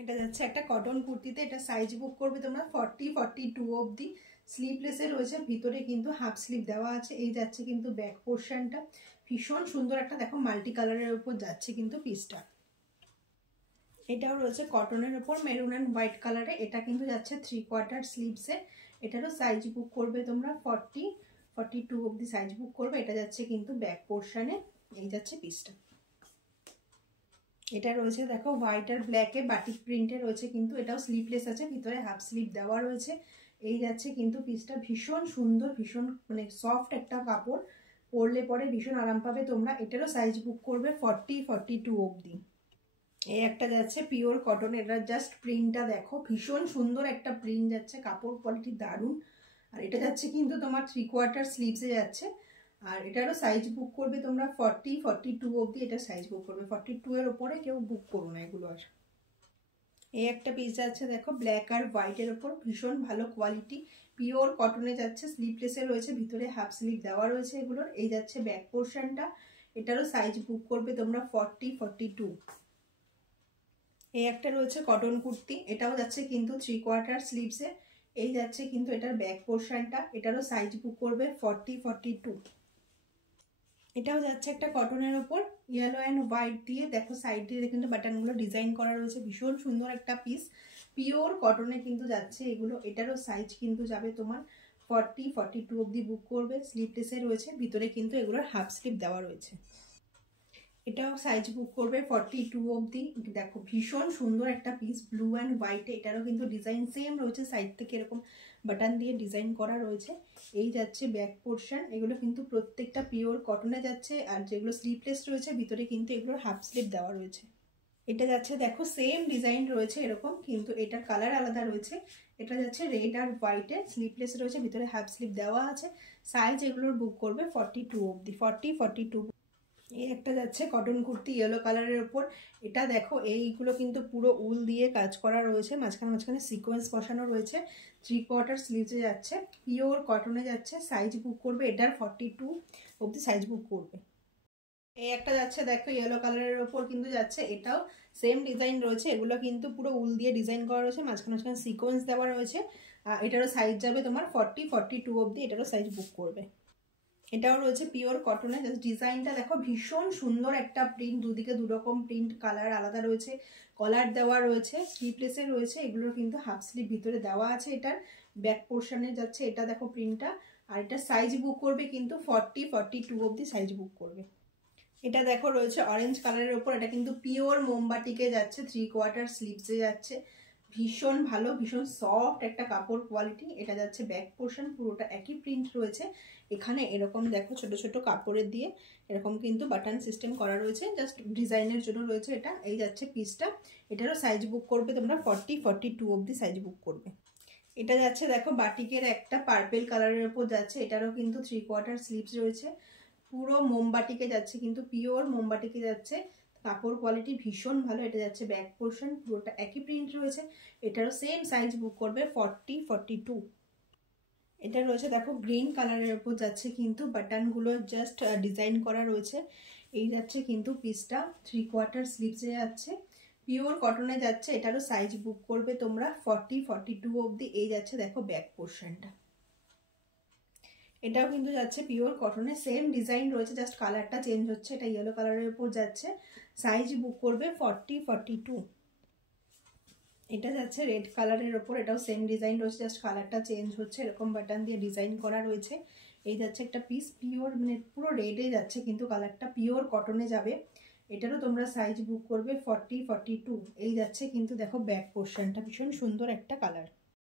এটা যাচ্ছে একটা কটন কুর্তিতে, এটা সাইজ বুক করবে তোমরা 40-42 অবধি। স্লিভলেসে রয়েছে, ভিতরে কিন্তু হাফ স্লিভ দেওয়া আছে। এই যাচ্ছে কিন্তু ব্যাক পোর্শনটা, ভীষণ সুন্দর একটা দেখো মাল্টি কালারের উপর যাচ্ছে কিন্তু পিসটা। এটাও রয়েছে কটনের উপর মেরুন অ্যান্ড হোয়াইট কালারে। এটা কিন্তু যাচ্ছে 3/4 স্লিভসে। এটারও সাইজ বুক করবে তোমরা 40-42 অবধি সাইজ বুক করবে। এটা যাচ্ছে কিন্তু ব্যাক পোর্শনে, এই যাচ্ছে পিসটা। এটা রয়েছে দেখো হোয়াইট আর ব্ল্যাকে বাটিক প্রিন্টে রয়েছে, কিন্তু এটাও স্লিভলেস আছে, ভিতরে হাফ স্লিভ দেওয়া রয়েছে। এই যাচ্ছে কিন্তু পিসটা, ভীষণ সুন্দর, ভীষণ মানে সফট একটা কাপড়, পরলে পরে ভীষণ আরাম পাবে তোমরা। এটারও সাইজ বুক করবে 40-42 অবধি। এই একটা যাচ্ছে পিওর কটন, এটা জাস্ট প্রিন্টটা দেখো, ভীষণ সুন্দর একটা প্রিন্ট যাচ্ছে, কাপড় কোয়ালিটি দারুণ। আর এটা যাচ্ছে কিন্তু তোমার 3/4 স্লিভসে যাচ্ছে। আর এটারও সাইজ বুক করবে তোমরা 40-42 অবধি। এটা সাইজ বুক করবে 42 এর ওপরে কেউ বুক করো না এগুলো। আর এই একটা পিস যাচ্ছে দেখো ব্ল্যাক আর হোয়াইটের ওপর, ভীষণ ভালো কোয়ালিটি, পিওর কটনে যাচ্ছে, স্লিভলেসে রয়েছে, ভিতরে হাফ স্লিভ দেওয়া রয়েছে এগুলোর। এই যাচ্ছে ব্যাক পোর্শনটা, এটারও সাইজ বুক করবে তোমরা 40-42। এই একটা রয়েছে কটন কুর্তি, এটাও যাচ্ছে কিন্তু 3/4 স্লিভসে। এই যাচ্ছে কিন্তু এটার ব্যাক পোর্শনটা, এটারও সাইজ বুক করবে 40-42। এটাও যাচ্ছে একটা কটনের ওপর, ইয়েলো অ্যান্ড হোয়াইট দিয়ে দেখো সাইড দিয়ে কিন্তু বাটনগুলো ডিজাইন করা রয়েছে, ভীষণ সুন্দর একটা পিস, পিওর কটনে কিন্তু যাচ্ছে এগুলো। এটারও সাইজ কিন্তু যাবে তোমার 40-42 অবধি বুক করবে। স্লিভলেসে রয়েছে, ভিতরে কিন্তু এগুলোর হাফ স্লিভ দেওয়া রয়েছে। এটাও সাইজ বুক করবে 42 অবধি। দেখো ভীষণ সুন্দর একটা পিস, ব্লু অ্যান্ড হোয়াইটে। এটারও কিন্তু ডিজাইন সেম রয়েছে, সাইড থেকে এরকম বাটন দিয়ে ডিজাইন করা রয়েছে। এই যাচ্ছে ব্যাক পোর্শন, এগুলো কিন্তু প্রত্যেকটা পিওর কটনে যাচ্ছে। আর যেগুলো স্লিভলেস রয়েছে, ভিতরে কিন্তু এগুলোর হাফ স্লিভ দেওয়া রয়েছে। এটা যাচ্ছে দেখো সেম ডিজাইন রয়েছে এরকম, কিন্তু এটার কালার আলাদা রয়েছে। এটা যাচ্ছে রেড আর হোয়াইটে, স্লিভলেস রয়েছে, ভিতরে হাফ স্লিভ দেওয়া আছে। সাইজ এগুলোর বুক করবে 42 অবধি, 40-42। এই একটা যাচ্ছে কটন কুর্তি ইয়েলো কালারের ওপর। এটা দেখো এইগুলো কিন্তু পুরো উল দিয়ে কাজ করা রয়েছে, মাঝখানে মাঝখানে সিকোয়েন্স বসানো রয়েছে। 3/4 স্লিভসে যাচ্ছে, পিওর কটনে যাচ্ছে। সাইজ বুক করবে এটার 42 অবধি সাইজ বুক করবে। এই একটা যাচ্ছে দেখো ইয়েলো কালারের ওপর কিন্তু যাচ্ছে, এটাও সেম ডিজাইন রয়েছে। এগুলো কিন্তু পুরো উল দিয়ে ডিজাইন করা রয়েছে, মাঝখানে মাঝখানে সিকোয়েন্স দেওয়া রয়েছে। এটারও সাইজ যাবে তোমার 40-42 অবধি। এটারও সাইজ বুক করবে। এটাও রয়েছে পিওর কটনে, জাস্ট ডিজাইনটা দেখো, ভীষণ সুন্দর একটা প্রিন্ট, দুদিকে দুরকম প্রিন্ট, কালার আলাদা রয়েছে, কলার দেওয়া রয়েছে, স্লিভলেসে রয়েছে। এগুলোর কিন্তু হাফ স্লিভ ভিতরে দেওয়া আছে। এটার ব্যাক পোর্শনে যাচ্ছে, এটা দেখো প্রিন্টটা। আর এটা সাইজ বুক করবে কিন্তু 40-42 অবধি সাইজ বুক করবে। এটা দেখো রয়েছে অরেঞ্জ কালারের ওপর, এটা কিন্তু পিওর মোমবাটিকে যাচ্ছে, 3/4 স্লিভসে যাচ্ছে, ভীষণ ভালো, ভীষণ সফট একটা কাপড় কোয়ালিটি। এটা যাচ্ছে ব্যাক পোর্শন, পুরোটা একই প্রিন্ট রয়েছে। এখানে এরকম দেখো ছোট ছোট কাপড়ের দিয়ে এরকম কিন্তু বাটন সিস্টেম করা রয়েছে, জাস্ট ডিজাইনের জন্য রয়েছে এটা। এই যাচ্ছে পিসটা, এটারও সাইজ বুক করবে তোমরা 40-42 অবধি সাইজ বুক করবে। এটা যাচ্ছে দেখো বাটিকের একটা পার্পেল কালারের উপর যাচ্ছে, এটারও কিন্তু 3/4 স্লিভস রয়েছে, পুরো মোমবাটিকে যাচ্ছে, কিন্তু পিওর মোমবাটিকে যাচ্ছে, কাপড় কোয়ালিটি ভীষণ ভালো। এটা যাচ্ছে ব্যাক পোর্শন, পুরোটা একই প্রিন্ট রয়েছে। এটারও সেম সাইজ বুক করবে 40-42। এটা রয়েছে দেখো গ্রিন কালারের উপর যাচ্ছে, কিন্তু বাটনগুলো জাস্ট ডিজাইন করা রয়েছে। এই যাচ্ছে কিন্তু পিসটা 3/4 স্লিভসে যাচ্ছে, পিওর কটনে যাচ্ছে। এটারও সাইজ বুক করবে তোমরা 40-42 অবধি। এই যাচ্ছে দেখো ব্যাক পোর্শনটা, এটাও কিন্তু যাচ্ছে পিওর কটনে, সেম ডিজাইন রয়েছে, জাস্ট কালারটা চেঞ্জ হচ্ছে। এটা ইয়েলো কালারের উপর যাচ্ছে, সাইজ বুক করবে 40-42। এটা যাচ্ছে রেড কালারের ওপর, এটাও সেম ডিজাইন রয়েছে, জাস্ট কালারটা চেঞ্জ হচ্ছে, এরকম বাটন দিয়ে ডিজাইন করা রয়েছে। এই যাচ্ছে একটা পিস, পিওর মানে পুরো রেডে যাচ্ছে, কিন্তু কালারটা পিওর কটনে যাবে। এটারও তোমরা সাইজ বুক করবে 40-42। এই যাচ্ছে কিন্তু দেখো ব্যাক পোর্শনটা, ভীষণ সুন্দর একটা কালার।